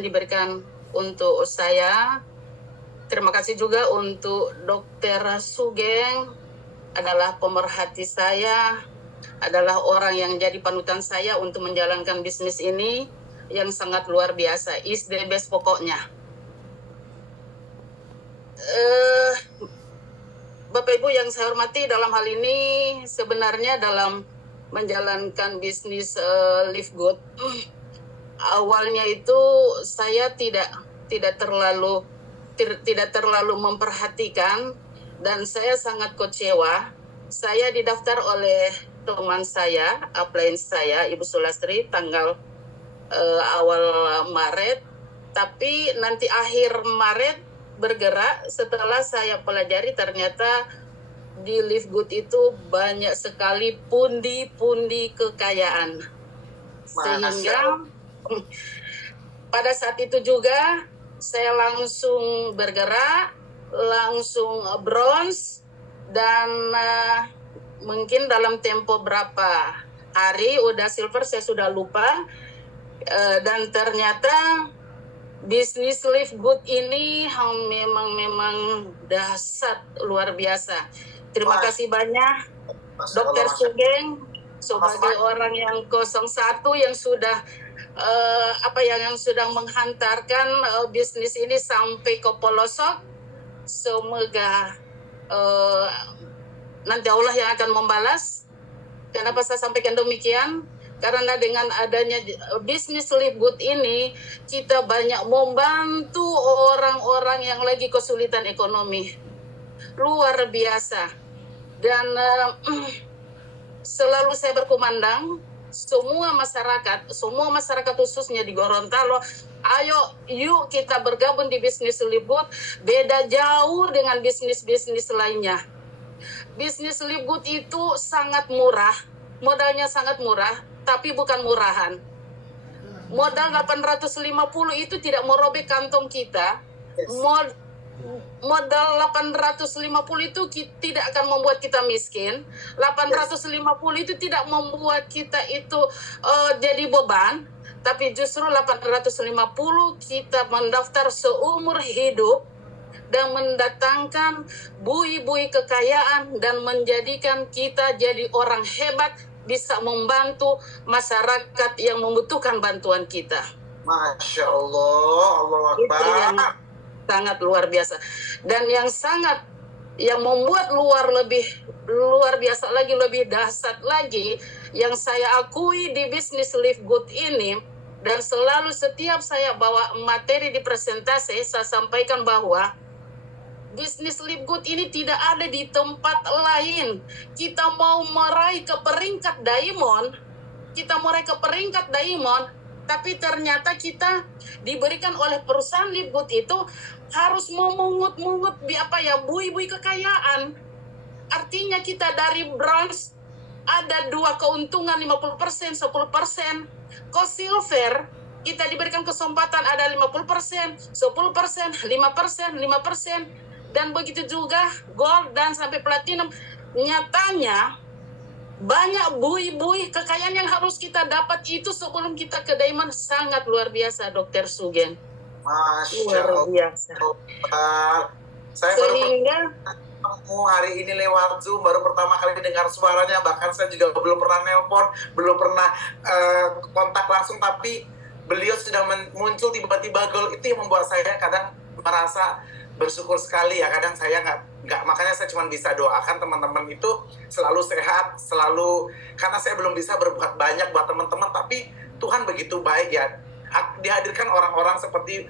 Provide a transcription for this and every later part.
diberikan untuk saya. Terima kasih juga untuk Dokter Sugeng, adalah pemerhati saya, adalah orang yang jadi panutan saya untuk menjalankan bisnis ini yang sangat luar biasa. Is the best pokoknya. Bapak Ibu yang saya hormati, dalam hal ini sebenarnya dalam menjalankan bisnis Live Good, awalnya itu saya tidak terlalu memperhatikan, dan saya sangat kecewa. Saya didaftar oleh teman saya, upline saya, Ibu Sulastri, tanggal awal Maret, tapi nanti akhir Maret bergerak. Setelah saya pelajari, ternyata di Live Good itu banyak sekali pundi-pundi kekayaan. Sehingga pada saat itu juga saya langsung bergerak, langsung bronze, dan mungkin dalam tempo berapa hari udah silver, saya sudah lupa. Dan ternyata bisnis Live Good ini memang dahsyat, luar biasa. Terima kasih banyak Dokter Sugeng sebagai orang yang 01 yang sudah yang sudah menghantarkan bisnis ini sampai ke pelosok. Semoga nanti Allah yang akan membalas. Kenapa saya sampaikan demikian? Karena dengan adanya bisnis Live Good ini, kita banyak membantu orang-orang yang lagi kesulitan ekonomi. Luar biasa. Dan selalu saya berkumandang, semua masyarakat khususnya di Gorontalo, ayo yuk kita bergabung di bisnis Live Good. Beda jauh dengan bisnis-bisnis lainnya. Bisnis Live Good itu sangat murah, modalnya sangat murah, tapi bukan murahan. Modal 850 itu tidak merobek kantong kita. Modal 850 itu tidak akan membuat kita miskin. 850 itu tidak membuat kita itu jadi beban, tapi justru 850 kita mendaftar seumur hidup dan mendatangkan bui-bui kekayaan dan menjadikan kita jadi orang hebat, bisa membantu masyarakat yang membutuhkan bantuan kita. Masya Allah, Allah Akbar. Itu yang sangat luar biasa. Dan yang membuat luar biasa lagi, lebih dahsyat lagi, yang saya akui di bisnis Live Good ini, dan selalu setiap saya bawa materi di presentasi, saya sampaikan bahwa bisnis Live Good ini tidak ada di tempat lain. Kita mau meraih ke peringkat diamond, tapi ternyata kita diberikan oleh perusahaan Live Good itu harus memungut bui-bui kekayaan. Artinya kita dari bronze ada 2 keuntungan 50%, 10%. Ke silver kita diberikan kesempatan ada 50%, 10%, 5%, dan begitu juga gold dan sampai platinum. Nyatanya banyak bui-bui kekayaan yang harus kita dapat itu sebelum kita ke diamond. Sangat luar biasa, Dokter Sugeng. Masya luar biasa. Saya sehingga hari ini lewat Zoom, baru pertama kali dengar suaranya. Bahkan saya juga belum pernah nelpon, belum pernah kontak langsung, tapi beliau sudah muncul tiba-tiba goal. Itu yang membuat saya kadang merasa bersyukur sekali ya. Kadang saya nggak, makanya saya cuma bisa doakan teman-teman itu selalu sehat, karena saya belum bisa berbuat banyak buat teman-teman, tapi Tuhan begitu baik ya, dihadirkan orang-orang seperti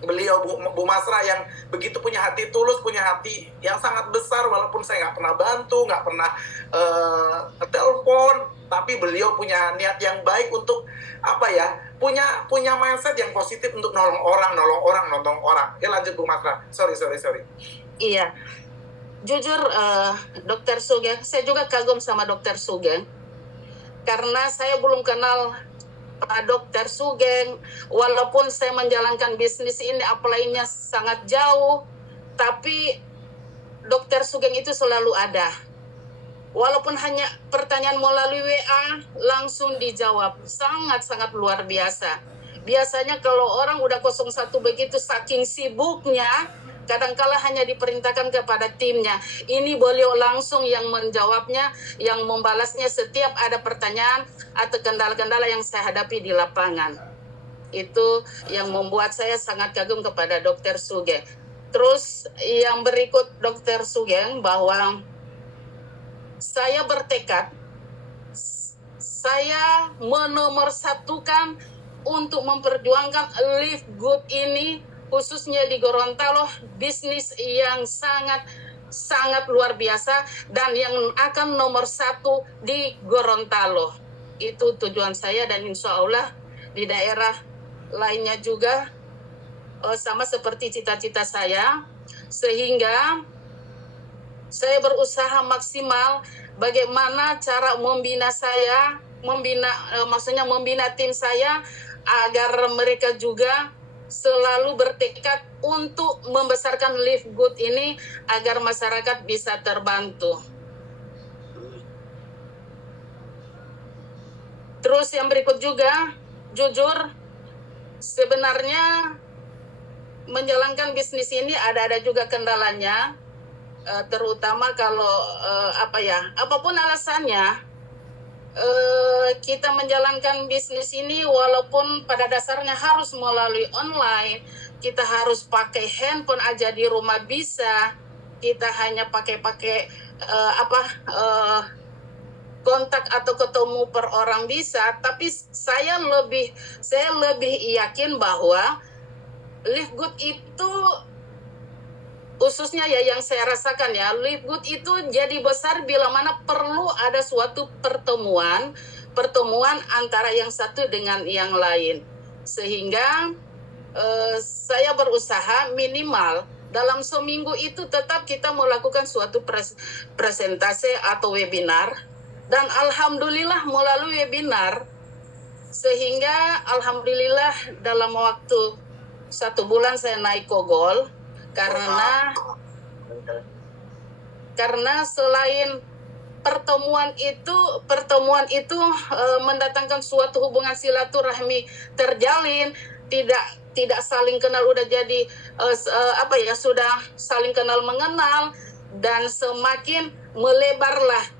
beliau, Bu Masra, yang begitu punya hati tulus, punya hati yang sangat besar. Walaupun saya nggak pernah bantu, nggak pernah telepon, tapi beliau punya niat yang baik untuk punya mindset yang positif untuk nolong orang. Ya lanjut Bu Masra, sorry. Iya, jujur Dokter Sugeng, saya juga kagum sama Dokter Sugeng, karena saya belum kenal Pak Dokter Sugeng. Walaupun saya menjalankan bisnis ini apply-nya sangat jauh, tapi Dokter Sugeng itu selalu ada. Walaupun hanya pertanyaan melalui WA, langsung dijawab. Sangat-sangat luar biasa. Biasanya kalau orang udah 01 begitu saking sibuknya, kadangkala hanya diperintahkan kepada timnya. Ini beliau langsung yang menjawabnya, yang membalasnya setiap ada pertanyaan atau kendala-kendala yang saya hadapi di lapangan. Itu yang membuat saya sangat kagum kepada Dr. Sugeng. Terus yang berikut Dr. Sugeng, bahwa saya bertekad, saya menomorsatukan untuk memperjuangkan Live Good ini, khususnya di Gorontalo, bisnis yang sangat luar biasa dan yang akan nomor 1 di Gorontalo. Itu tujuan saya, dan insya Allah di daerah lainnya juga sama seperti cita-cita saya, sehingga saya berusaha maksimal bagaimana cara membina tim saya agar mereka juga selalu bertekad untuk membesarkan Live Good ini agar masyarakat bisa terbantu. Terus yang berikut juga, jujur sebenarnya menjalankan bisnis ini ada juga kendalanya, terutama kalau apapun alasannya, kita menjalankan bisnis ini walaupun pada dasarnya harus melalui online, kita harus pakai handphone aja di rumah bisa, kita hanya pakai kontak atau ketemu per orang bisa, tapi saya lebih yakin bahwa Live Good itu, khususnya ya yang saya rasakan ya, Live Good itu jadi besar bila mana perlu ada suatu pertemuan antara yang satu dengan yang lain. Sehingga saya berusaha minimal dalam seminggu itu tetap kita melakukan suatu presentasi atau webinar. Dan alhamdulillah melalui webinar, sehingga alhamdulillah dalam waktu 1 bulan saya naik kogol. Karena selain pertemuan itu mendatangkan suatu hubungan silaturahmi terjalin, tidak saling kenal, udah jadi sudah saling kenal mengenal, dan semakin melebarlah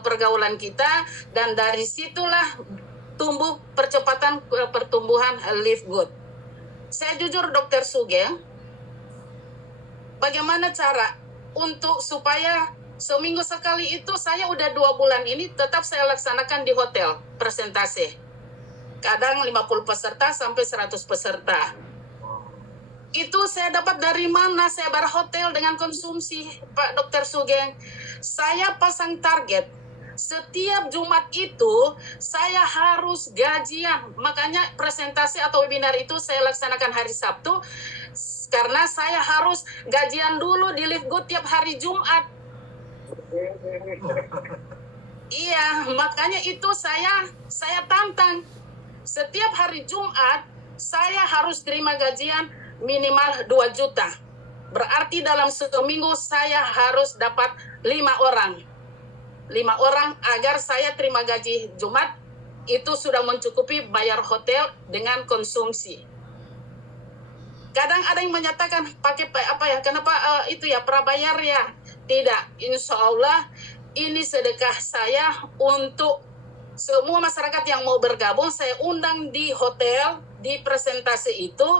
pergaulan kita, dan dari situlah tumbuh percepatan pertumbuhan Live Good. Saya jujur Dr. Sugeng, bagaimana cara untuk supaya seminggu sekali itu saya udah 2 bulan ini tetap saya laksanakan di hotel presentasi. Kadang 50 peserta sampai 100 peserta. Itu saya dapat dari mana? Saya bayar hotel dengan konsumsi, Pak Dr. Sugeng. Saya pasang target. Setiap Jumat itu saya harus gajian. Makanya presentasi atau webinar itu saya laksanakan hari Sabtu. Karena saya harus gajian dulu di Live Good tiap hari Jumat. Iya, makanya itu saya tantang. Setiap hari Jumat saya harus terima gajian minimal 2 juta. Berarti dalam seminggu saya harus dapat 5 orang. 5 orang agar saya terima gaji Jumat, itu sudah mencukupi bayar hotel dengan konsumsi. Kadang ada yang menyatakan pakai kenapa prabayar ya? Tidak, insya Allah ini sedekah saya untuk semua masyarakat yang mau bergabung. Saya undang di hotel, di presentasi itu,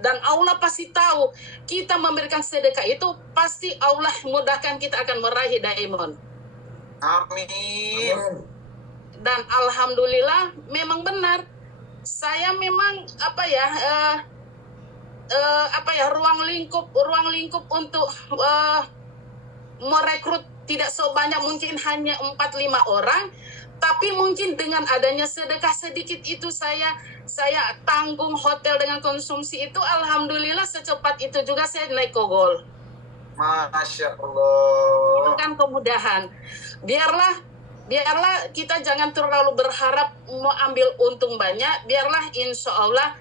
dan Allah pasti tahu kita memberikan sedekah itu pasti Allah mudahkan, kita akan meraih diamond. Amin. Dan alhamdulillah memang benar, saya memang ruang lingkup untuk merekrut tidak sebanyak, mungkin hanya 4-5 orang, tapi mungkin dengan adanya sedekah sedikit itu saya tanggung hotel dengan konsumsi itu, alhamdulillah secepat itu juga saya naik kogol. Masya Allah. Itu kan kemudahan. Biarlah kita jangan terlalu berharap mau ambil untung banyak. Biarlah insya Allah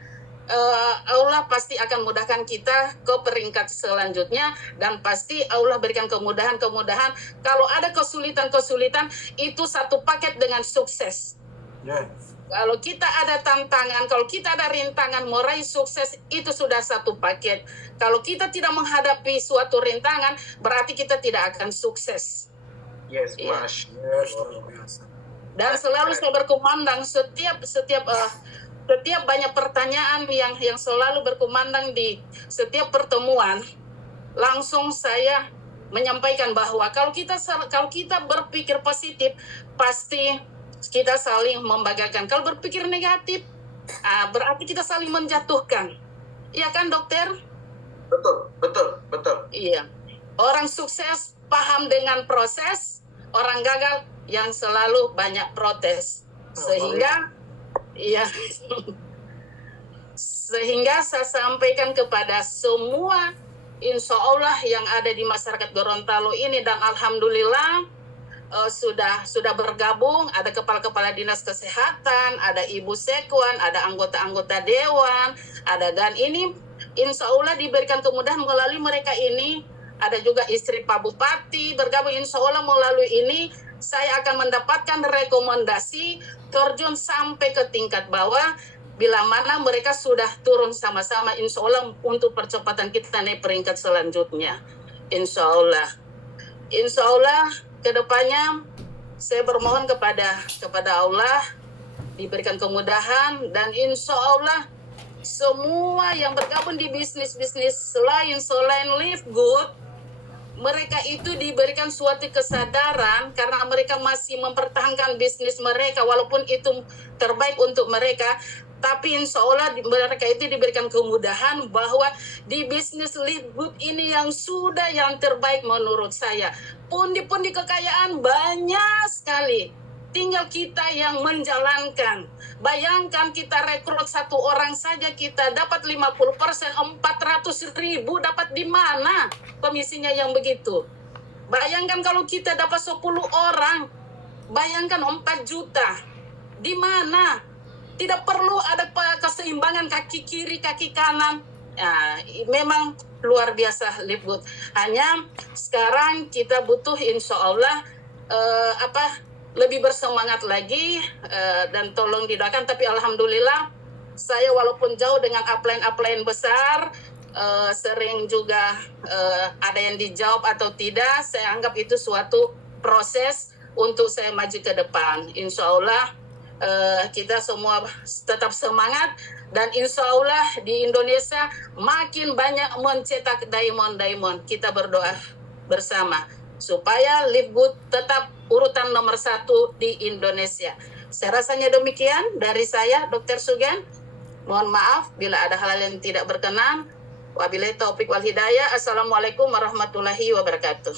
Allah pasti akan mudahkan kita ke peringkat selanjutnya, dan pasti Allah berikan kemudahan-kemudahan. Kalau ada kesulitan-kesulitan, itu satu paket dengan sukses. Yes. Kalau kita ada tantangan, kalau kita ada rintangan meraih sukses, itu sudah satu paket. Kalau kita tidak menghadapi suatu rintangan, berarti kita tidak akan sukses. Yes, Iya. Mas. Dan selalu saya berkumandang setiap banyak pertanyaan yang selalu berkumandang di setiap pertemuan. Langsung saya menyampaikan bahwa kalau kita berpikir positif, pasti kita saling membanggakan. Kalau berpikir negatif, berarti kita saling menjatuhkan. Iya kan, dokter? Betul. Iya. Orang sukses paham dengan proses, orang gagal yang selalu banyak protes. Sehingga saya sampaikan kepada semua, insya Allah yang ada di masyarakat Gorontalo ini, dan alhamdulillah sudah bergabung, ada kepala-kepala dinas kesehatan, ada Ibu Sekwan, ada anggota-anggota dewan, dan ini insya Allah diberikan kemudahan melalui mereka ini. Ada juga istri Pak Bupati bergabung, insya Allah melalui ini saya akan mendapatkan rekomendasi terjun sampai ke tingkat bawah. Bila mana mereka sudah turun sama-sama, insya Allah untuk percepatan kita naik peringkat selanjutnya. Insya Allah kedepannya saya bermohon kepada Allah diberikan kemudahan, dan insya Allah semua yang bergabung di bisnis selain Live Good, mereka itu diberikan suatu kesadaran karena mereka masih mempertahankan bisnis mereka walaupun itu terbaik untuk mereka. Tapi insya Allah mereka itu diberikan kemudahan bahwa di bisnis Live Good ini yang terbaik menurut saya. Pundi-pundi kekayaan banyak sekali. Tinggal kita yang menjalankan. Bayangkan kita rekrut satu orang saja kita dapat 50%, 400.000 dapat di mana komisinya yang begitu. Bayangkan kalau kita dapat 10 orang, bayangkan 4 juta. Di mana? Tidak perlu ada keseimbangan kaki kiri, kaki kanan. Memang luar biasa Live Good. Hanya sekarang kita butuh insya Allah lebih bersemangat lagi, dan tolong didoakan. Tapi alhamdulillah saya walaupun jauh dengan upline besar, sering juga ada yang dijawab atau tidak, saya anggap itu suatu proses untuk saya maju ke depan. Insya Allah kita semua tetap semangat, dan insya Allah di Indonesia makin banyak mencetak diamond. Kita berdoa bersama supaya Live Good tetap urutan nomor 1 di Indonesia. Saya rasanya demikian dari saya, Dr. Sugen. Mohon maaf bila ada hal yang tidak berkenan. Wabillahi taufiq wal hidayah. Assalamualaikum warahmatullahi wabarakatuh.